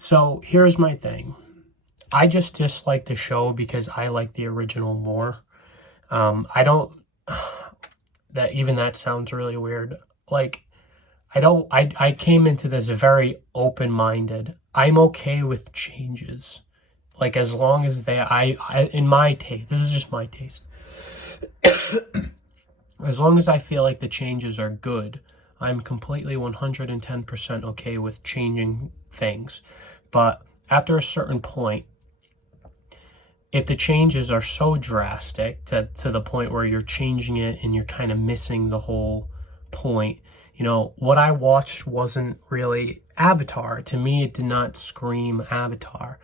So here's my thing. I just dislike the show because I like the original more. I don't, that sounds really weird. Like, I came into this very open-minded. I'm okay with changes. Like, as long as in my taste, this is just my taste. As long as I feel like the changes are good, I'm completely 110% okay with changing things. But after a certain point, if the changes are so drastic to the point where you're changing it and you're kind of missing the whole point, what I watched wasn't really Avatar. To me, it did not scream Avatar.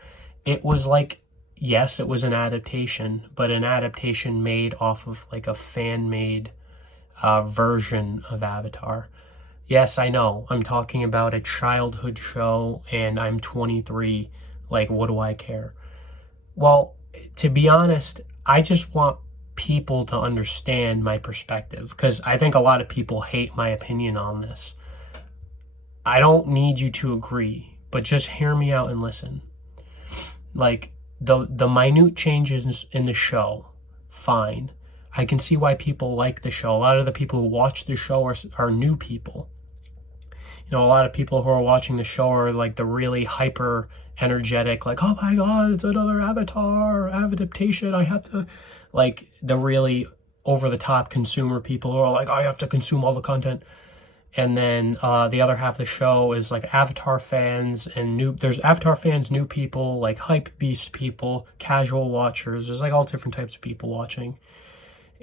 It was like, yes, it was an adaptation, but an adaptation made off of like a fan-made version of Avatar. Yes, I know, I'm talking about a childhood show and I'm 23. Like, what do I care? Well, to be honest, I just want people to understand my perspective because I think a lot of people hate my opinion on this. I don't need you to agree, but just hear me out and listen. Like, the minute changes in the show, fine. I can see why people like the show. A lot of the people who watch the show are new people. A lot of people who are watching the show are like the really hyper energetic, like, oh my God, it's another Avatar, Adaptation. I have to, like, the really over the top consumer people who are like, I have to consume all the content. And then the other half of the show is like Avatar fans and there's Avatar fans, new people, like hype beast people, casual watchers. There's like all different types of people watching.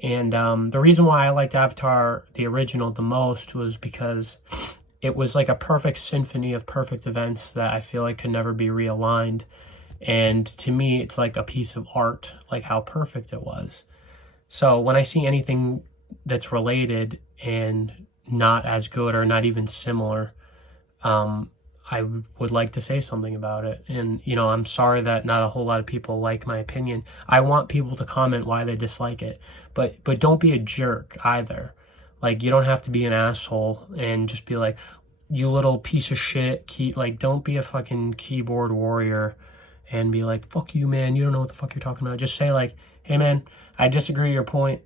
And the reason why I liked Avatar, the original, the most was because it was like a perfect symphony of perfect events that I feel like could never be realigned. And to me, it's like a piece of art, like how perfect it was. So when I see anything that's related and not as good or not even similar, I would like to say something about it. And, I'm sorry that not a whole lot of people like my opinion. I want people to comment why they dislike it, but don't be a jerk either. Like, you don't have to be an asshole and just be like, you little piece of shit. Don't be a fucking keyboard warrior and be like, fuck you, man. You don't know what the fuck you're talking about. Just say like, hey, man, I disagree with your point,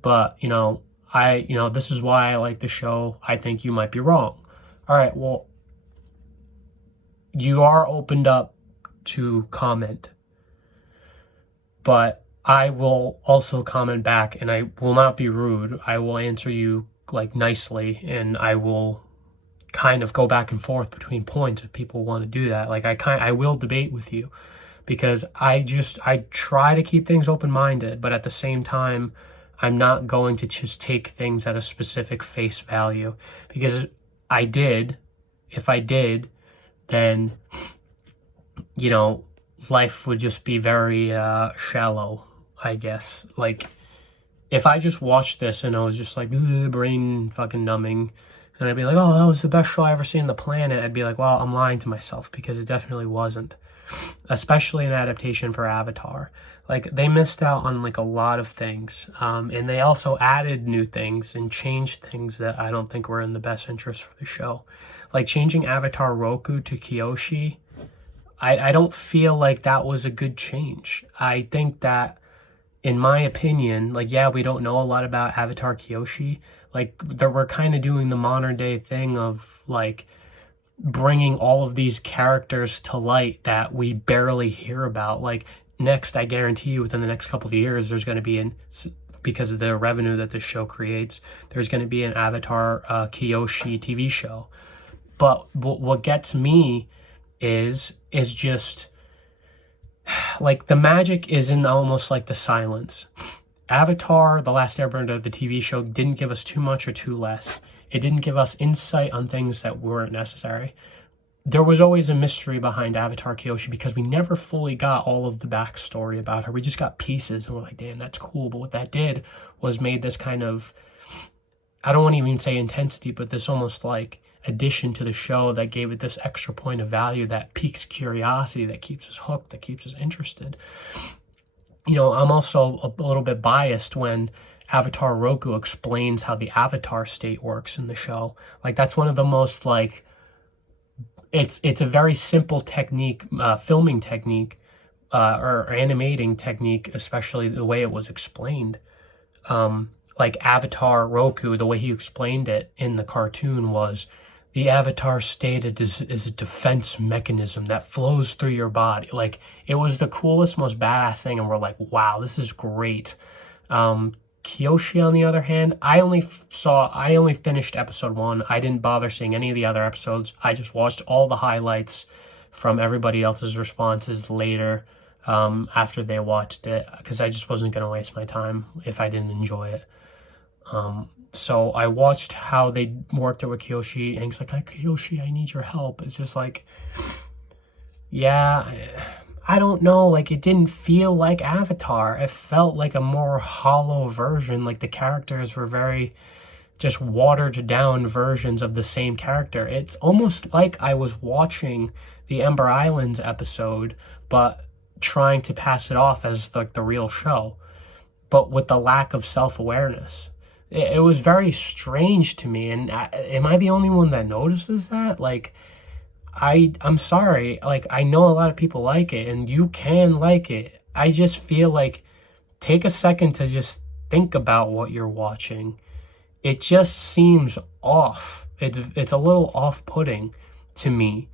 but, this is why I like the show. I think you might be wrong. All right, well, you are opened up to comment, but I will also comment back and I will not be rude. I will answer you like nicely and I will kind of go back and forth between points if people want to do that. Like I will debate with you because I try to keep things open-minded, but at the same time, I'm not going to just take things at a specific face value because if I did, then, life would just be very shallow, I guess. Like, if I just watched this and I was just like, brain fucking numbing, and I'd be like, oh, that was the best show I ever seen on the planet, I'd be like, well, I'm lying to myself because it definitely wasn't. Especially an adaptation for Avatar. Like, they missed out on like a lot of things. And they also added new things and changed things that I don't think were in the best interest for the show. Like changing Avatar Roku to Kyoshi, I don't feel like that was a good change. I think that, in my opinion, like, yeah, we don't know a lot about Avatar Kyoshi. Like, we're kind of doing the modern day thing of like bringing all of these characters to light that we barely hear about. Like, next, I guarantee you within the next couple of years, there's going to be because of the revenue that this show creates, there's going to be an Avatar Kyoshi TV show. But what gets me is just like the magic is in almost like the silence. Avatar, The Last Airbender, the TV show, didn't give us too much or too less. It didn't give us insight on things that weren't necessary. There was always a mystery behind Avatar Kyoshi because we never fully got all of the backstory about her. We just got pieces and we're like, damn, that's cool. But what that did was made this kind of, I don't want to even say intensity, but this almost like addition to the show that gave it this extra point of value that piques curiosity, that keeps us hooked, that keeps us interested. I'm also a little bit biased when Avatar Roku explains how the Avatar state works in the show. Like, that's one of the most like it's a very simple technique, filming technique, or animating technique, especially the way it was explained. Like Avatar Roku, the way he explained it in the cartoon was the Avatar stated is a defense mechanism that flows through your body. Like, it was the coolest, most badass thing, and we're like, wow, this is great. Kyoshi, on the other hand, I only finished episode 1. I didn't bother seeing any of the other episodes. I just watched all the highlights from everybody else's responses later, after they watched it, because I just wasn't going to waste my time if I didn't enjoy it. So I watched how they worked it with Kyoshi, and he's like, Kyoshi, I need your help. It's just like, yeah, I don't know, like, it didn't feel like Avatar. It felt like a more hollow version, like the characters were very just watered down versions of the same character. It's almost like I was watching the Ember Islands episode, but trying to pass it off as like the real show, but with the lack of self-awareness. It was very strange to me, and am I the only one that notices that? Like, I'm sorry, like, I know a lot of people like it, and you can like it. I just feel like, take a second to just think about what you're watching. It just seems off. It's a little off-putting to me.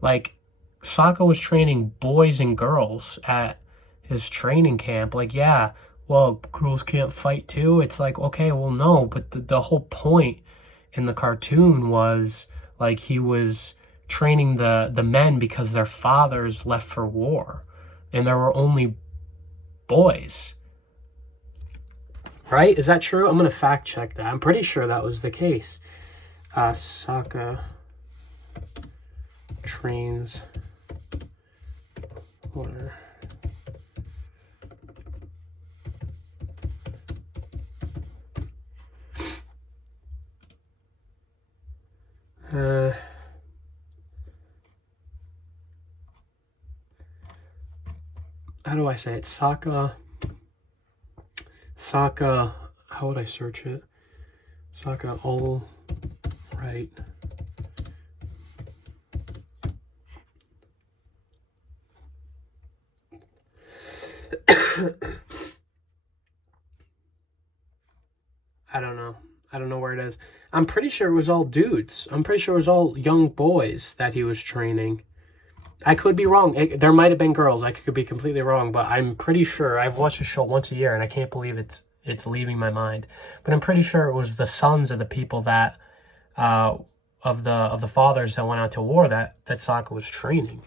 Like, Sokka was training boys and girls at his training camp. Like, yeah, well, girls can't fight too. It's like, okay, well, no, but the whole point in the cartoon was, like, he was training the men because their fathers left for war, and there were only boys. Right? Is that true? I'm going to fact check that. I'm pretty sure that was the case. Sokka trains water. How do I say it? Sokka, how would I search it? Sokka, all right. I don't know. I don't know where it is. I'm pretty sure it was all dudes. I'm pretty sure it was all young boys that he was training. I could be wrong. There might have been girls. I could be completely wrong, but I'm pretty sure. I've watched the show once a year, and I can't believe it's leaving my mind. But I'm pretty sure it was the sons of the people that of the fathers that went out to war that Sokka was training.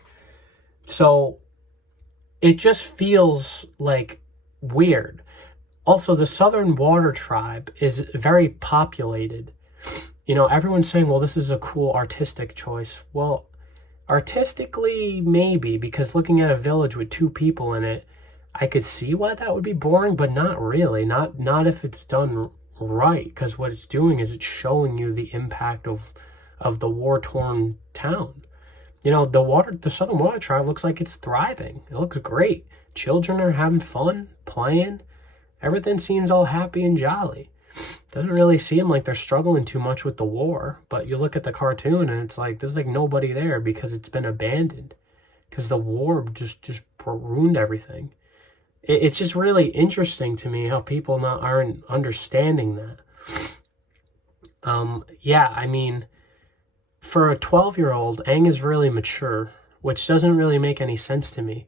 So it just feels like weird. Also, the Southern Water Tribe is very populated. You know, everyone's saying, well, this is a cool artistic choice. Well, artistically, maybe, because looking at a village with 2 people in it, I could see why that would be boring, but not really. Not if it's done right, because what it's doing is it's showing you the impact of the war-torn town. You know, the Southern Water Tribe looks like it's thriving. It looks great. Children are having fun, playing. Everything seems all happy and jolly. Doesn't really seem like they're struggling too much with the war, but you look at the cartoon and it's like there's like nobody there because it's been abandoned, because the war just ruined everything. It's just really interesting to me how people aren't understanding that. Yeah, I mean, for a 12-year-old, Aang is really mature, which doesn't really make any sense to me.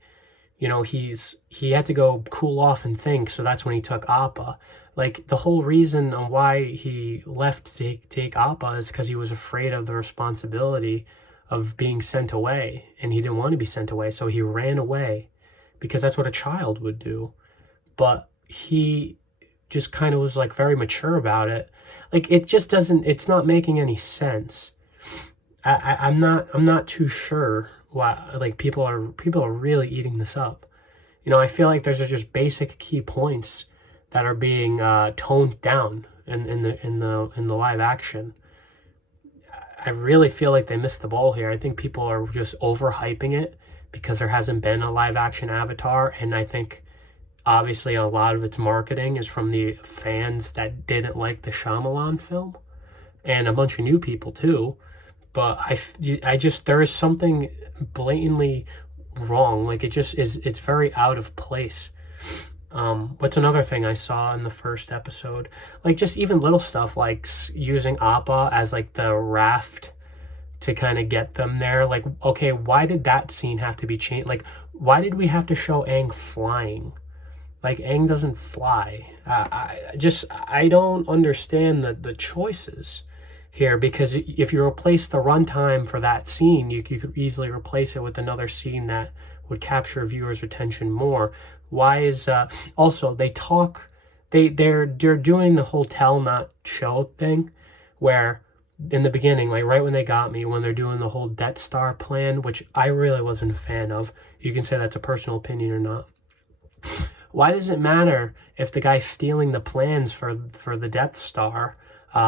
You know, he had to go cool off and think, so that's when he took Appa. Like, the whole reason on why he left to take Appa is because he was afraid of the responsibility of being sent away, and he didn't want to be sent away, so he ran away, because that's what a child would do. But he just kind of was, like, very mature about it. Like, it just doesn't, it's not making any sense. I'm not too sure why, like, people are really eating this up. You know, I feel like there's just basic key points that are being toned down in the live action. I really feel like they missed the ball here. I think people are just overhyping it because there hasn't been a live action Avatar, and I think obviously a lot of its marketing is from the fans that didn't like the Shyamalan film, and a bunch of new people too. but I just, there is something blatantly wrong. Like, it just is, it's very out of place. What's another thing I saw in the first episode? Like, just even little stuff like using Appa as like the raft to kind of get them there. Like, okay, why did that scene have to be changed? Like, why did we have to show Aang flying? Like, Aang doesn't fly. I don't understand the choices here, because if you replace the runtime for that scene, you could easily replace it with another scene that would capture viewers' attention more. Why is also they're doing the whole tell not show thing, where in the beginning, like right when they got me, when they're doing the whole Death Star plan, which I really wasn't a fan of. You can say that's a personal opinion or not. Why does it matter if the guy's stealing the plans for the Death Star,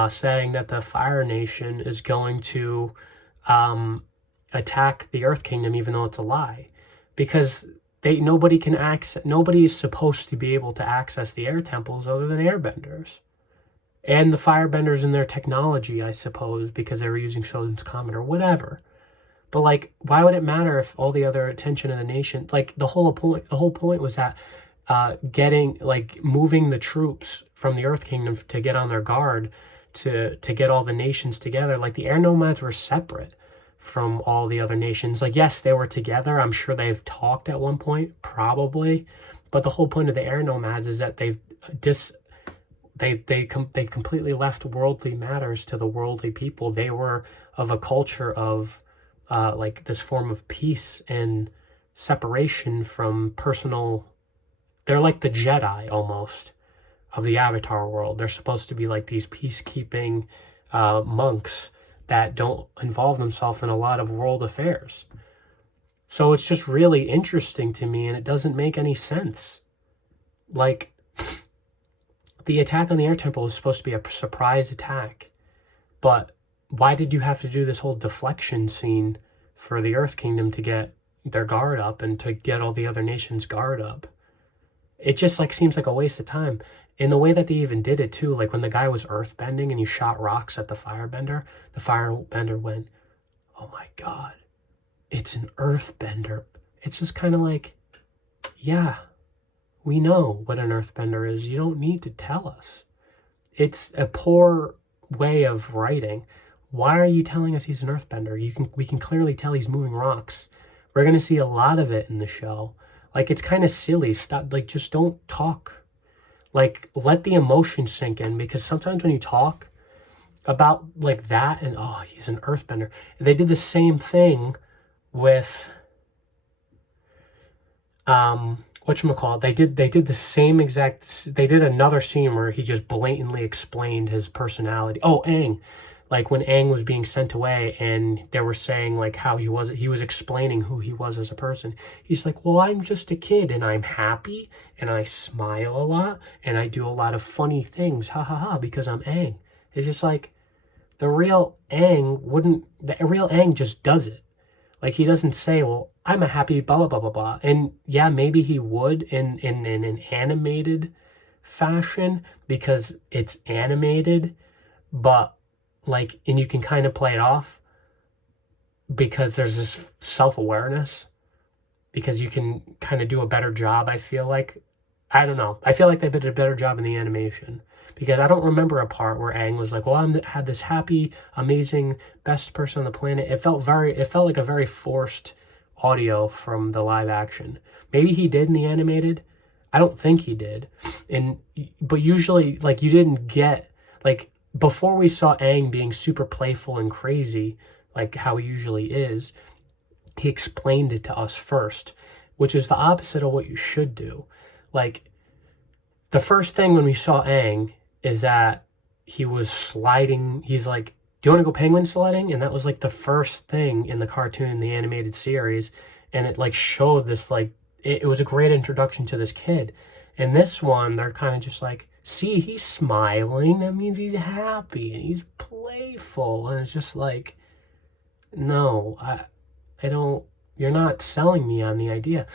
saying that the Fire Nation is going to attack the Earth Kingdom, even though it's a lie? Because nobody is supposed to be able to access the air temples other than airbenders. And the firebenders and their technology, I suppose, because they were using Sozin's Comet or whatever. But like, why would it matter if all the other attention of the nation, like the whole point was that moving the troops from the Earth Kingdom to get on their guard, to get all the nations together. Like, the air nomads were separate from all the other nations. Like, yes, they were together. I'm sure they've talked at one point, probably. But the whole point of the air nomads is that they completely left worldly matters to the worldly people. They were of a culture of like this form of peace and separation from personal. They're like the Jedi almost of the Avatar world. They're supposed to be like these peacekeeping monks that don't involve themselves in a lot of world affairs. So it's just really interesting to me, and it doesn't make any sense. Like, the attack on the air temple was supposed to be a surprise attack, but why did you have to do this whole deflection scene for the Earth Kingdom to get their guard up and to get all the other nations' guard up? It just like seems like a waste of time. In the way that they even did it too, like when the guy was earthbending and he shot rocks at the firebender went, "Oh my God, it's an earthbender." It's just kind of like, yeah, we know what an earthbender is. You don't need to tell us. It's a poor way of writing. Why are you telling us he's an earthbender? We can clearly tell he's moving rocks. We're going to see a lot of it in the show. Like, it's kind of silly. Stop, like, just don't talk. Like, let the emotion sink in, because sometimes when you talk about like that and, oh, he's an earthbender. And they did the same thing with whatchamacallit. They did the same exact, they did another scene where he just blatantly explained his personality. Oh, Aang. Like when Aang was being sent away and they were saying like how he was explaining who he was as a person. He's like, well, I'm just a kid and I'm happy and I smile a lot and I do a lot of funny things, ha ha ha, because I'm Aang. It's just like, the real Aang just does it. Like, he doesn't say, well, I'm a happy blah, blah, blah, blah, blah. And yeah, maybe he would in an animated fashion because it's animated, but like, and you can kind of play it off because there's this self-awareness, because you can kind of do a better job, I feel like. I don't know. I feel like they did a better job in the animation, because I don't remember a part where Aang was like, well, I had this happy, amazing, best person on the planet. It felt like a very forced audio from the live action. Maybe he did in the animated. I don't think he did. But usually, like, you didn't get, like, before we saw Aang being super playful and crazy, like how he usually is, he explained it to us first, which is the opposite of what you should do. Like, the first thing when we saw Aang is that he was sliding. He's like, do you want to go penguin sledding? And that was like the first thing in the cartoon, the animated series. And it like showed this, like, it was a great introduction to this kid. And this one, they're kind of just like, see, he's smiling. That means he's happy and he's playful. And it's just like, no, I don't, you're not selling me on the idea.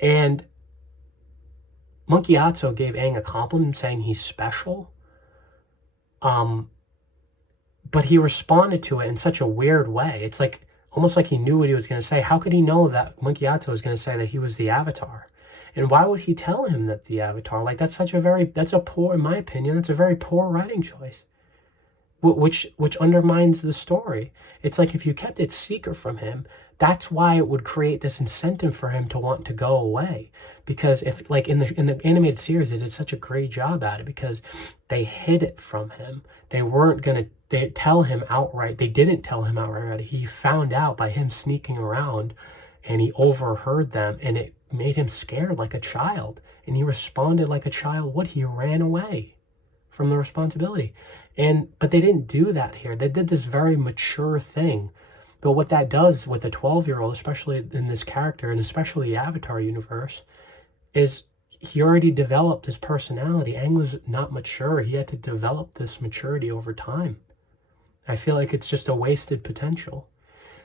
And Monkey Atso gave Aang a compliment saying he's special. but he responded to it in such a weird way. It's like almost like he knew what he was going to say. How could he know that Macchiato was going to say that he was the Avatar? And why would he tell him that the Avatar? Like, that's a poor, in my opinion, that's a very poor writing choice, which undermines the story. It's like if you kept it secret from him, that's why it would create this incentive for him to want to go away. Because if, like, in the animated series, they did such a great job at it because they hid it from him. They weren't going to tell him outright. They didn't tell him outright. He found out by him sneaking around, and he overheard them, and it made him scared like a child. And he responded like a child would. He ran away from the responsibility. But they didn't do that here. They did this very mature thing. But what that does with a 12-year-old, especially in this character, and especially the Avatar universe, is he already developed his personality. Aang was not mature. He had to develop this maturity over time. I feel like it's just a wasted potential.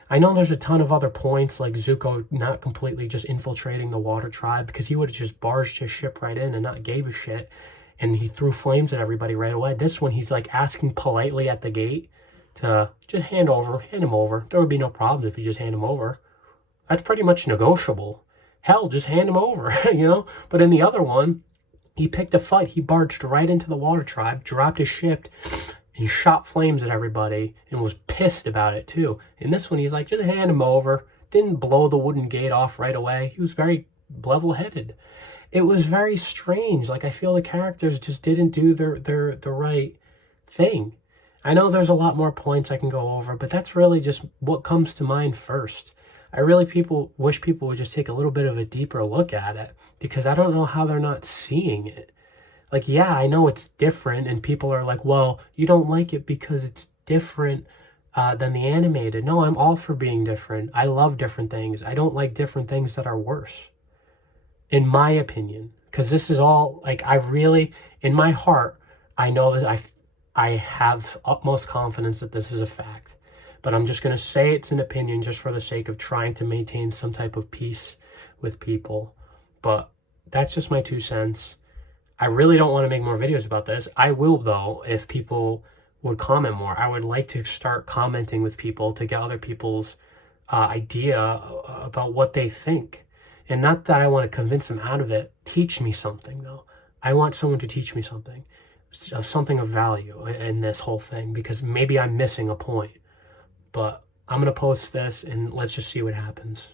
I know there's a ton of other points, like Zuko not completely just infiltrating the Water Tribe, because he would have just barged his ship right in and not gave a shit. And he threw flames at everybody right away. This one, he's like asking politely at the gate to just hand him over. There would be no problem if you just hand him over. That's pretty much negotiable. Hell, just hand him over, you know? But in the other one, he picked a fight. He barged right into the Water Tribe, dropped his ship, and shot flames at everybody, and was pissed about it too. In this one, he's like, just hand him over. Didn't blow the wooden gate off right away. He was very level-headed. It was very strange. Like, I feel the characters just didn't do the right thing. I know there's a lot more points I can go over, but that's really just what comes to mind first. I really wish people would just take a little bit of a deeper look at it, because I don't know how they're not seeing it. Like, yeah, I know it's different, and people are like, well, you don't like it because it's different than the animated. No, I'm all for being different. I love different things. I don't like different things that are worse, in my opinion, because this is all, like, I really, in my heart, I know that I have utmost confidence that this is a fact. But I'm just going to say it's an opinion just for the sake of trying to maintain some type of peace with people. But that's just my 2 cents. I really don't want to make more videos about this. I will, though, if people would comment more. I would like to start commenting with people to get other people's idea about what they think. And not that I want to convince them out of it. Teach me something, though. I want someone to teach me something of value in this whole thing, because maybe I'm missing a point. But I'm going to post this, and let's just see what happens.